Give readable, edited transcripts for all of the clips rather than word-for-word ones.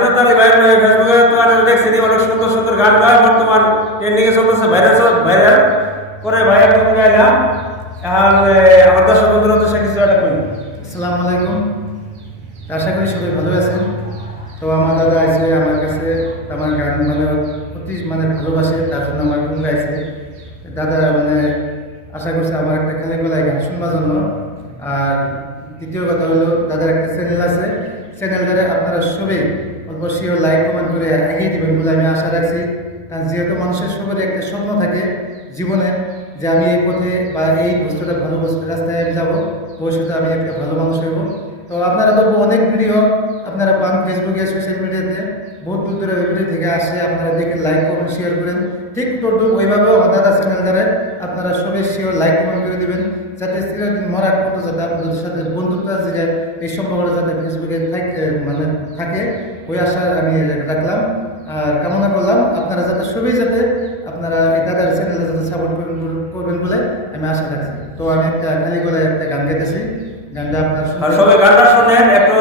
মাঝিরত আলী ভাই ফেসবুকে তো দেখছি অনেক সুন্দর সুন্দর গান গায়, বর্তমান ট্রেন্ডিংয়ে চলতেছে, ভাইরাল করে ভাই একদম গাইলাম। এখন আমার দর্শক বন্ধুরা তো সে কিছু একটা করি। আসসালামু আলাইকুম। আশা করি সবাই ভালো আছেন। তো আমার দাদা আছে আমার কাছে, আমার গান অতি ভালোবাসে, তার জন্য আমার গুণ গাইছে। দাদা আশা করছে আমার একটা খালি গলায় গান শুনবার জন্য। আর দ্বিতীয় কথা হলো, দাদার একটা চ্যানেল আছে, চ্যানেলটারে আপনারা সবাই অবশ্যই লাইক কমেন্ট করে এগিয়ে দেবেন বলে আমি আশা রাখছি। কারণ যেহেতু মানুষের সবারই একটা স্বপ্ন থাকে জীবনে, যে আমি এই পথে বা এই বস্তুটা ভালো রাস্তায় আমি যাবো, ভবিষ্যতে আমি একটা ভালো মানুষ হইব। তো আপনারা তো অনেক ভিডিও আপনারা পান ফেসবুকে, সোশ্যাল মিডিয়াতে, বহুত দূর দূরের ভিডিও থেকে আসে, আপনারা দেখে লাইক কমেন্ট শেয়ার করেন। ঠিক তোর ওইভাবেও দাদা চ্যানেল দ্বারা আপনারা সবাই শেয়ার লাইক কমেন্ট করে দেবেন, যাতে চিরদিন মরার মতো যাতে আপনাদের সাথে বন্ধুত্ব আছে, যে এই সম্পর্কটা যাতে ফেসবুকে থাকে, ওই আশা আমি রাখলাম আর কামনা করলাম। আপনারা যাতে সবাই যাতে আপনারা এই দাদার চ্যানেলে যাতে সাপোর্ট করবেন বলে আমি আশা রাখছি। তো আমি একটা খালি গলায় একটা গান গাইতেছি, গানটা আপনার সবাই গানটা শুনেন একটু,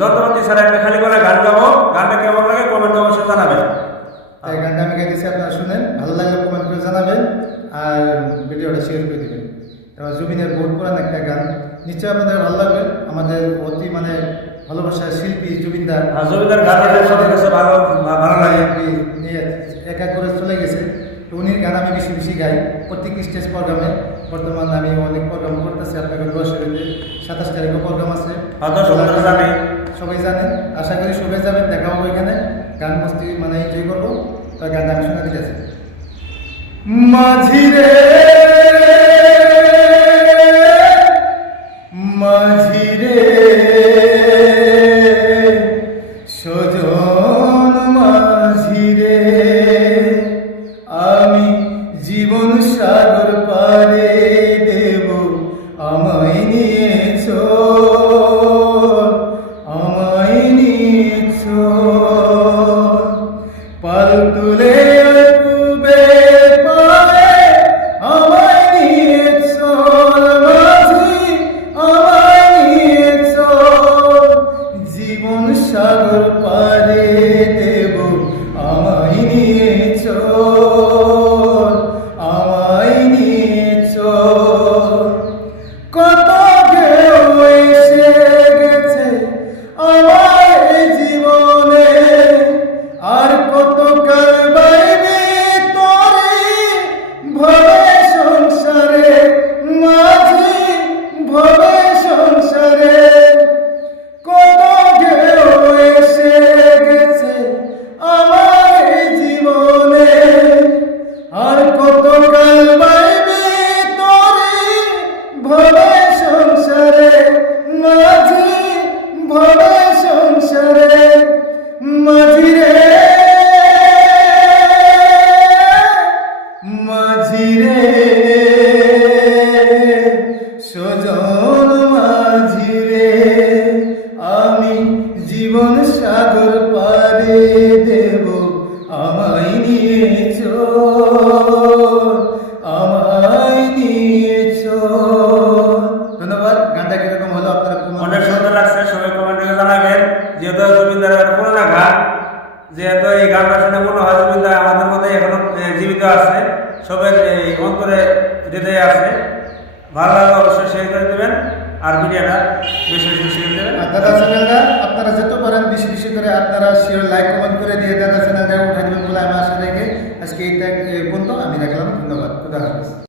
যন্ত্রপাতি ছাড়া একটা খালি করে গান গাবো। গানটা কেমন লাগে কমেন্ট অবশ্যই জানাবেন। তাই গানটা আমি গাইতেছি, আপনারা শুনেন, ভালো লাগলে কমেন্ট করে জানাবেন আর ভিডিওটা শেয়ার করে দেবেন। এবার জুবিনের বহুত পুরান একটা গান, নিশ্চয়ই আপনাদের ভালো লাগবে। আমাদের অতি ভালোবাসার শিল্পী জুবিনদার, জমিদার গান ভালো লাগে, একা করে চলে গেছে। তো উনির গান আমি বেশি বেশি গাই প্রত্যেক স্টেজ প্রোগ্রামে। বর্তমানে আমি অনেক প্রোগ্রাম করতেছি, আপনাদের 27 তারিখও প্রোগ্রাম আছে, সবাই জানেন। আশা করি সবাই যাবেন, দেখা হবো এখানে, গান মস্তি এনজয় করবো। তো গানটা আমি শোনা দিতেছি। মাঝিরে মাঝিরে সজন মাঝিরে, আমি জীবন সাগর পারে দেব, আমায় নিয়ে চল, আমায় নিয়ে চল, পাল তুলে ডুবে পারে, আমায় নিয়ে চল মাঝি, আমায় নিয়ে চল, জীবন সাগর পারে দেব, আমায় নিয়ে চল, আমায় নিয়ে চল। কত ঢেউ এসে গেছে আমার জীবনে, আর কত কাল বাইবে তোরে ভবে সংসারে, মাঝি ভবে সংসারে। কত ঢেউ এসে গেছে আমার জীবনে, আর কত কাল বাইবে তোরে ভবে সংসারে, মাঝি ভবে সংসারে। মাঝিরে মাঝিরে সজন মাঝিরে, আমি জীবন সাগর পারে দেব, আমায় নিয়ে চল, আমায় নিয়ে চল। ধন্যবাদ। গানটা কিরকম হলো আপনারা অনেক সুন্দর লাগছে, সবাই কমেন্টে জানাবেন। যেহেতু জমিদারের পুরোনো গান, যেহেতু এই গানটা শুনে মনে হয় জমিদার আমাদের মধ্যে এখনো জীবিত আছে, সবের এই অন্তরে হৃদয়ে আছে। ভালো লাগলে অবশ্যই শেয়ার করে দেবেন আর ভিডিওটা বেশি বেশি শেয়ার দেবেন। আর দাদা চ্যানেলটা আপনারা যেতে পারেন বেশি বেশি করে আপনারা শেয়ার লাইক কমেন্ট করে দিয়ে দাদা চ্যানেলটা উঠাই দেবেন বলে আমি আশা রেখে আজকে এইটা পর্যন্ত আমি রাখলাম। ধন্যবাদ। খুদা হাফেজ।